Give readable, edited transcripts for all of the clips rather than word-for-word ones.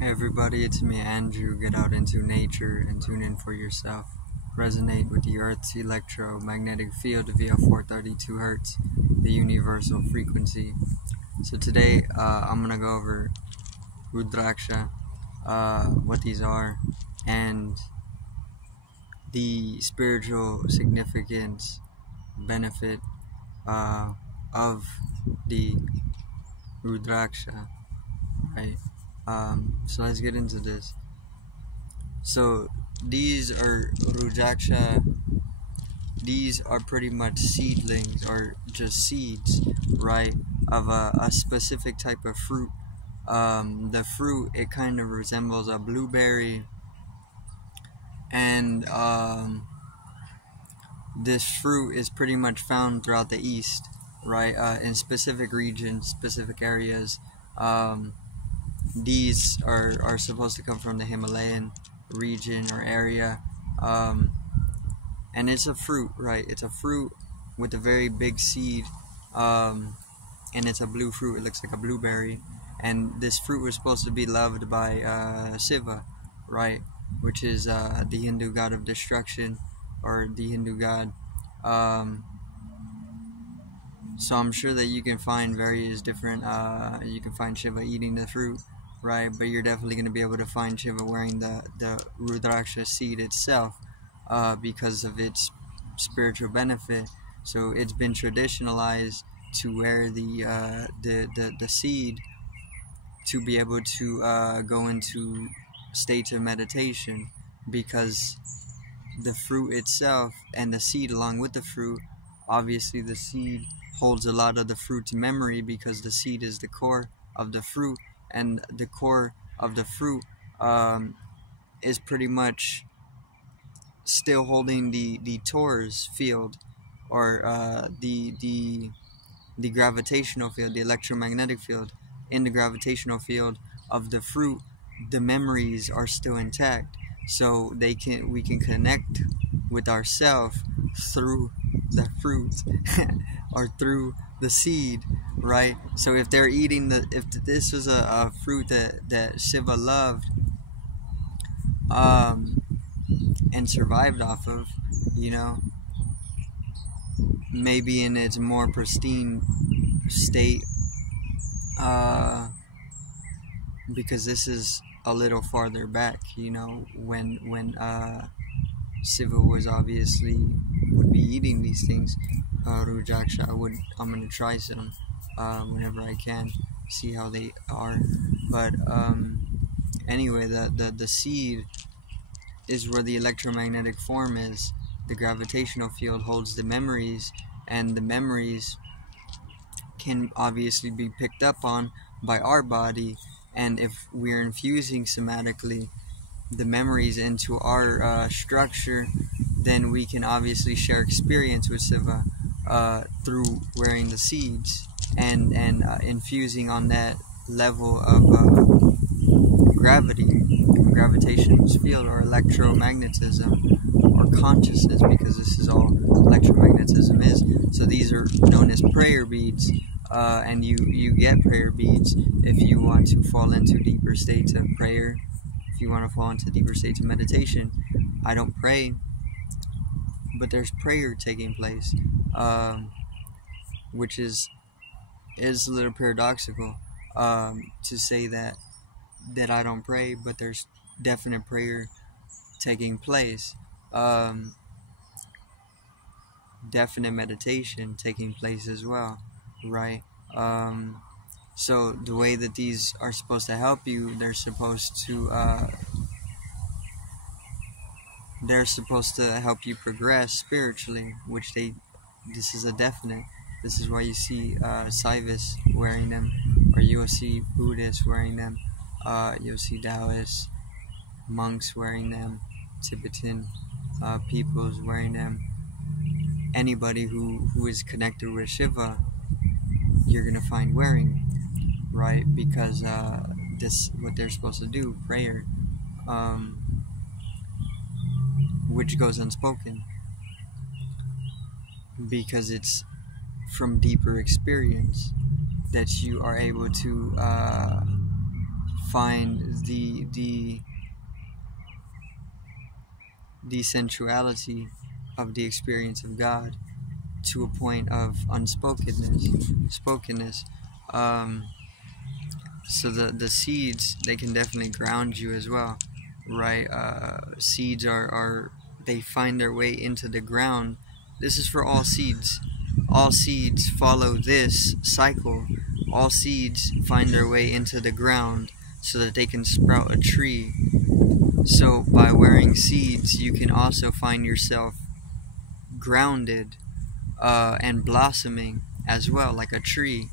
Hey everybody, it's me Andrew. Get out into nature and tune in for yourself. Resonate with the Earth's electromagnetic field via 432 Hertz, the universal frequency. So today I'm gonna go over Rudraksha, what these are, and the spiritual significance, benefit of the Rudraksha, right? So let's get into this. So these are Rudraksha. These are pretty much seedlings or just seeds, right, of a specific type of fruit. The fruit, it kind of resembles a blueberry, and this fruit is pretty much found throughout the east, right, in specific regions, specific areas. Um, these are supposed to come from the Himalayan region or area. And it's a fruit, right? It's a fruit with a very big seed, and it's a blue fruit. It looks like a blueberry, and this fruit was supposed to be loved by Shiva, right? Which is the Hindu god of destruction, or the Hindu god. Um, so I'm sure that you can find various different. You can find Shiva eating the fruit, right? But you're definitely going to be able to find Shiva wearing the Rudraksha seed itself, because of its spiritual benefit. So it's been traditionalized to wear the seed to be able to go into states of meditation, because the fruit itself and the seed along with the fruit, obviously the seed holds a lot of the fruit's memory, because the seed is the core of the fruit, and the core of the fruit is pretty much still holding the torus field, or the gravitational field, the electromagnetic field. In the gravitational field of the fruit, the memories are still intact, so we can connect with ourself through the fruit or through the seed, right? So if they're eating if this was a fruit that Shiva loved, um, and survived off of, you know, maybe in its more pristine state, because this is a little farther back, you know, when Shiva was obviously would be eating these things. Rudraksha, I'm gonna try some whenever I can, see how they are. But anyway, the seed is where the electromagnetic form is. The gravitational field holds the memories, and the memories can obviously be picked up on by our body. And if we're infusing somatically the memories into our structure, then we can obviously share experience with Shiva through wearing the seeds, and infusing on that level of gravitational field, or electromagnetism, or consciousness, because this is all electromagnetism is. So these are known as prayer beads, and you get prayer beads if you want to fall into deeper states of prayer, if you want to fall into deeper states of meditation. I don't pray, but there's prayer taking place, which is a little paradoxical, to say that I don't pray, but there's definite prayer taking place, definite meditation taking place as well, right? So the way that these are supposed to help you, they're supposed to help you progress spiritually, which this is a definite. This is why you see Saivists wearing them, or you will see Buddhists wearing them, you'll see Taoists, monks wearing them, Tibetan peoples wearing them. Anybody who is connected with Shiva, you're gonna find wearing, right? Because this what they're supposed to do, prayer, which goes unspoken, because it's from deeper experience that you are able to find the sensuality of the experience of God to a point of spokenness. Um, so the seeds, they can definitely ground you as well, right? Seeds are they find their way into the ground. This is for all seeds. All seeds follow this cycle. All seeds find their way into the ground so that they can sprout a tree. So by wearing seeds, you can also find yourself grounded and blossoming as well, like a tree.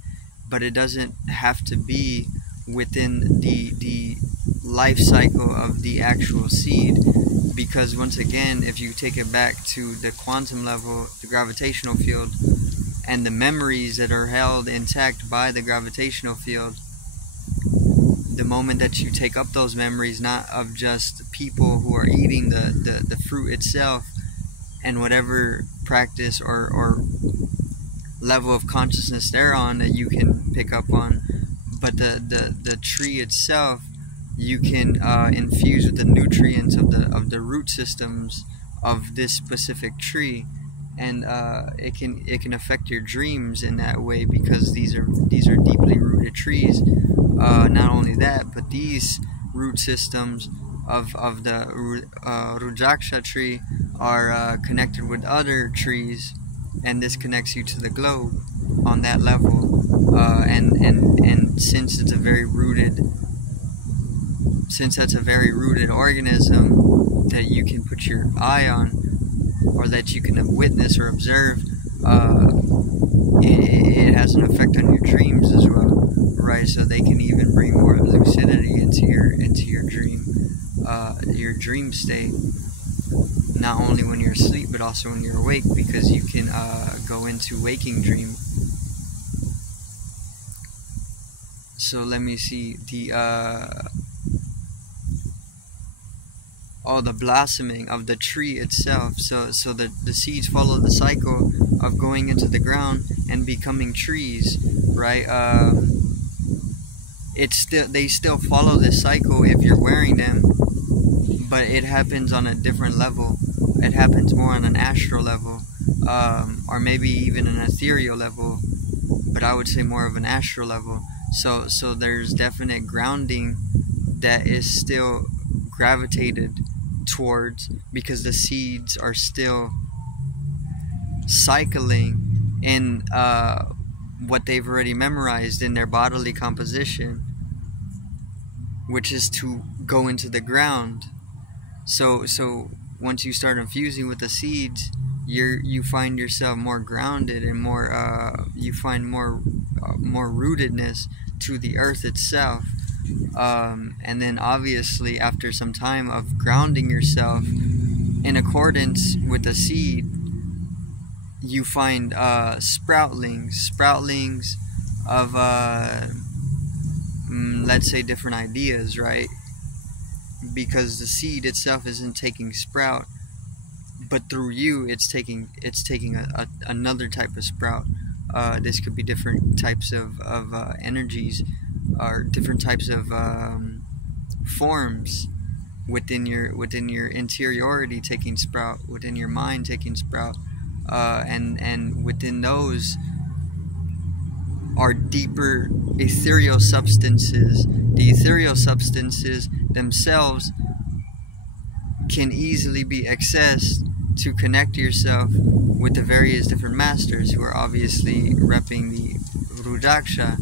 But it doesn't have to be within the life cycle of the actual seed, because once again, if you take it back to the quantum level, the gravitational field, and the memories that are held intact by the gravitational field, the moment that you take up those memories, not of just people who are eating the fruit itself and whatever practice or level of consciousness they're on that you can pick up on, but the tree itself, you can infuse with the nutrients of the root systems of this specific tree, and it can affect your dreams in that way, because these are deeply rooted trees. Not only that, but these root systems of the Rudraksha tree are connected with other trees, and this connects you to the globe on that level. And since it's a very rooted, that's a very rooted organism that you can put your eye on, or that you can witness or observe, it has an effect on your dreams as well, right? So they can even bring more lucidity into your dream state, not only when you're asleep but also when you're awake, because you can go into waking dream. So let me see, the blossoming of the tree itself. So the seeds follow the cycle of going into the ground and becoming trees, right? They still follow this cycle if you're wearing them, but it happens on a different level. It happens more on an astral level, or maybe even an ethereal level, but I would say more of an astral level. So there's definite grounding that is still gravitated towards, because the seeds are still cycling in what they've already memorized in their bodily composition, which is to go into the ground. So once you start infusing with the seeds, you find yourself more grounded and more you find more rootedness to the earth itself. And then obviously after some time of grounding yourself in accordance with the seed, you find sproutlings of let's say different ideas, right? Because the seed itself isn't taking sprout, but through you it's taking another type of sprout. This could be different types of energies, or different types of forms within your interiority taking sprout, within your mind taking sprout, and within those are deeper ethereal substances. The ethereal substances themselves can easily be accessed to connect yourself with the various different masters, who are obviously repping the Rudraksha,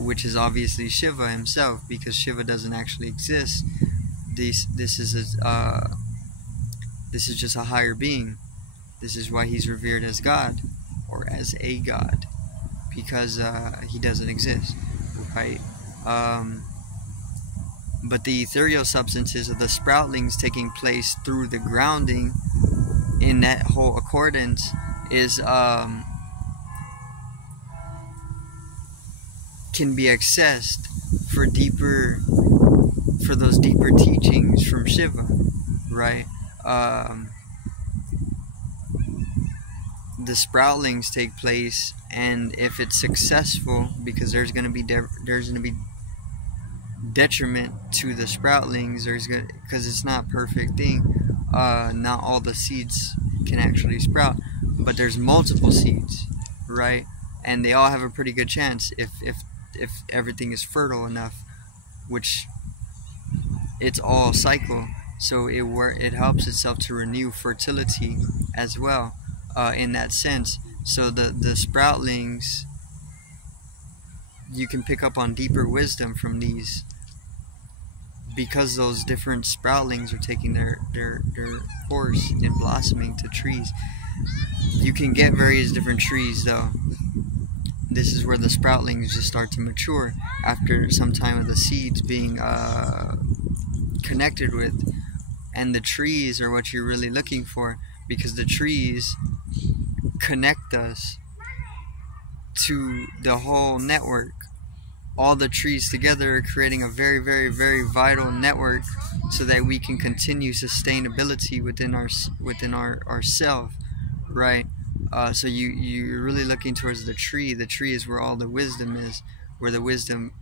which is obviously Shiva himself, because Shiva doesn't actually exist. This is just a higher being. This is why he's revered as God, or as a god, because he doesn't exist, right? But the ethereal substances of the sproutlings taking place through the grounding in that whole accordance is can be accessed for those deeper teachings from Shiva, right? The sproutlings take place, and if it's successful, because there's gonna be detriment to the sproutlings, because it's not a perfect thing. Not all the seeds can actually sprout, but there's multiple seeds, right? And they all have a pretty good chance if everything is fertile enough, which it's all cycle. So it helps itself to renew fertility as well, in that sense. So the sproutlings, you can pick up on deeper wisdom from these, because those different sproutlings are taking their course in blossoming to trees. You can get various different trees though. This is where the sproutlings just start to mature after some time of the seeds being connected with. And the trees are what you're really looking for, because the trees connect us to the whole network. All the trees together are creating a very, very, very vital network, so that we can continue sustainability within our self, right? So you're really looking towards the tree. The tree is where all the wisdom is, where the wisdom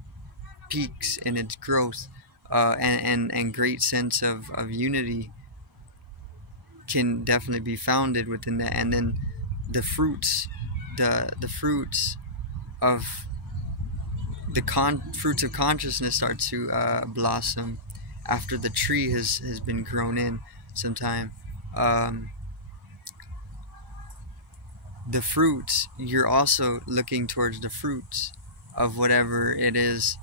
peaks in its growth, and great sense of unity can definitely be founded within that. And then the fruits, the fruits of fruits of consciousness start to blossom after the tree has been grown in some time. The fruits, you're also looking towards the fruits of whatever it is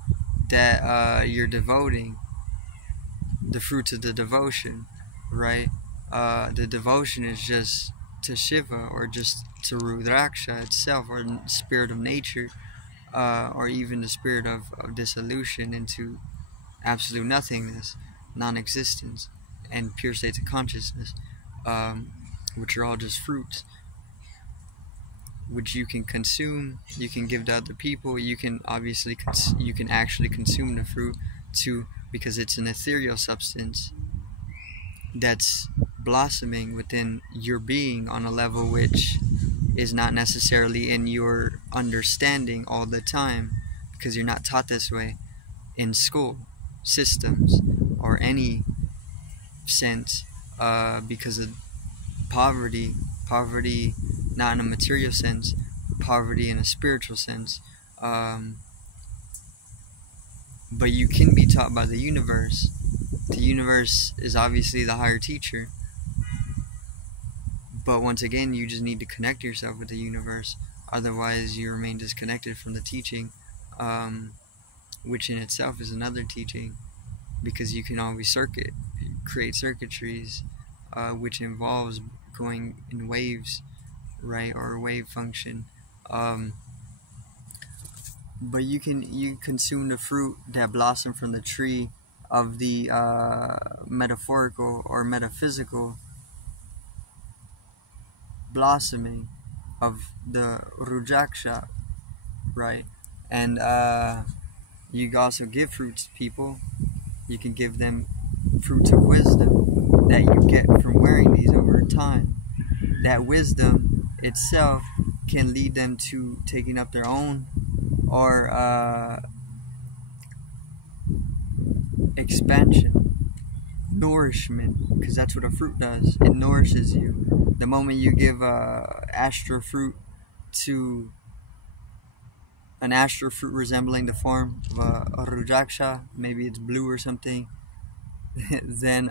that you're devoting, the fruits of the devotion, right? The devotion is just to Shiva, or just to Rudraksha itself, or the spirit of nature, or even the spirit of dissolution into absolute nothingness, non-existence, and pure states of consciousness, which are all just fruits, which you can consume, you can give to other people. You can obviously you can actually consume the fruit too, because it's an ethereal substance that's blossoming within your being on a level which is not necessarily in your understanding all the time, because you're not taught this way in school systems or any sense, because of poverty, not in a material sense, poverty in a spiritual sense. But you can be taught by the universe. The universe is obviously the higher teacher, but once again, you just need to connect yourself with the universe. Otherwise, you remain disconnected from the teaching, which in itself is another teaching, because you can always create circuitries, which involves going in waves, right, or wave function. But you consume the fruit that blossom from the tree of the metaphorical or metaphysical blossoming of the Rudraksha, right? And you can also give fruits to people. You can give them fruits of wisdom that you get from wearing these over time. That wisdom itself can lead them to taking up their own, or expansion, nourishment, because that's what a fruit does. It nourishes you. The moment you give astral fruit to an astral fruit resembling the form of a Rudraksha, maybe it's blue or something, then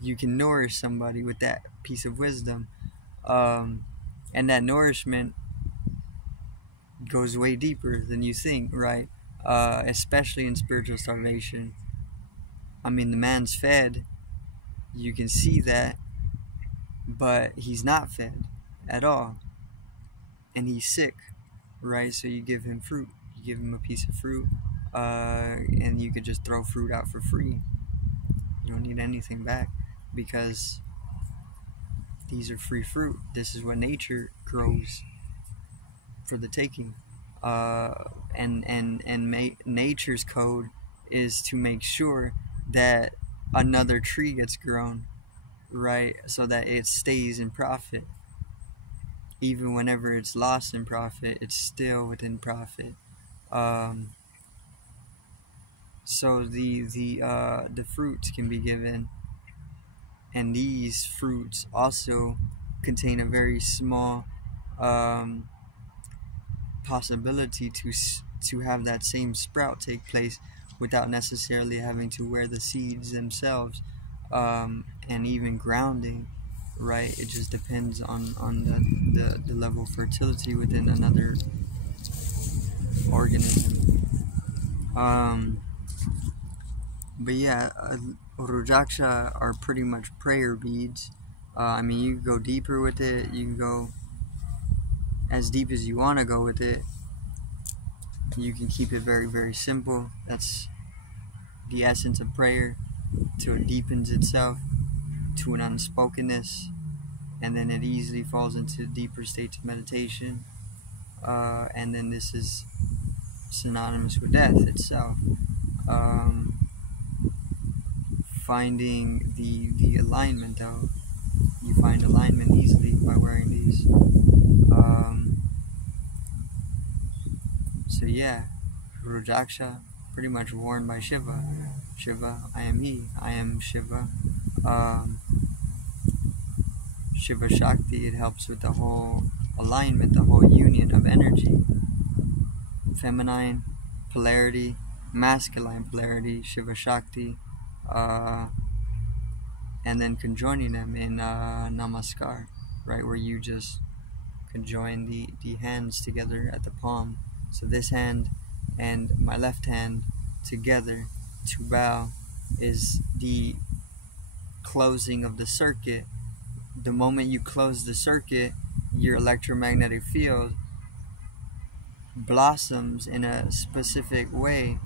you can nourish somebody with that piece of wisdom. And that nourishment goes way deeper than you think, right? Especially in spiritual starvation. I mean, the man's fed, you can see that, but he's not fed at all. And he's sick, right? So you give him fruit. You give him a piece of fruit, and you could just throw fruit out for free. You don't need anything back, because these are free fruit. This is what nature grows for the taking. Nature's code is to make sure that another tree gets grown, right? So that it stays in profit. Even whenever it's lost in profit, it's still within profit. So the fruits can be given, and these fruits also contain a very small um, possibility to have that same sprout take place without necessarily having to wear the seeds themselves, and even grounding, right? It just depends on the level of fertility within another organism. But yeah, Rudraksha are pretty much prayer beads. I mean, you can go deeper with it, you can go as deep as you want to go with it. You can keep it very, very simple. That's the essence of prayer, till it deepens itself to an unspokenness, and then it easily falls into deeper states of meditation. And then this is synonymous with death itself. Um, Finding the alignment, though, you find alignment easily by wearing these. So yeah, Rudraksha, pretty much worn by Shiva. Shiva, I am he. I am Shiva. Um, Shiva Shakti, it helps with the whole alignment, the whole union of energy. Feminine polarity, masculine polarity, Shiva Shakti, and then conjoining them in Namaskar, right, where you just conjoin the hands together at the palm. So this hand and my left hand together to bow is the closing of the circuit. The moment you close the circuit, your electromagnetic field blossoms in a specific way,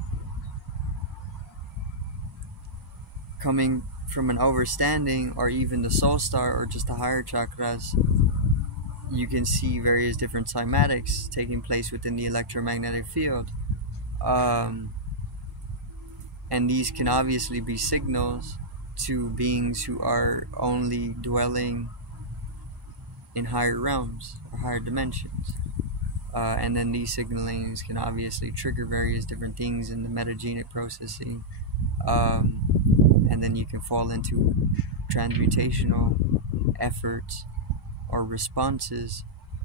coming from an overstanding or even the soul star or just the higher chakras. You can see various different cymatics taking place within the electromagnetic field. And these can obviously be signals to beings who are only dwelling in higher realms or higher dimensions. And then these signalings can obviously trigger various different things in the metagenic processing. And then you can fall into transmutational efforts or responses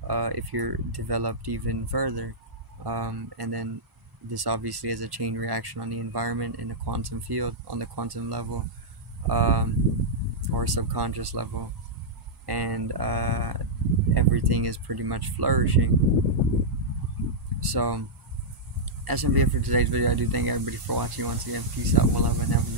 if you're developed even further. And then this obviously has a chain reaction on the environment in the quantum field, on the quantum level, or subconscious level. And everything is pretty much flourishing. So that's gonna be it for today's video. I do thank everybody for watching once again. Peace out, one love, and have a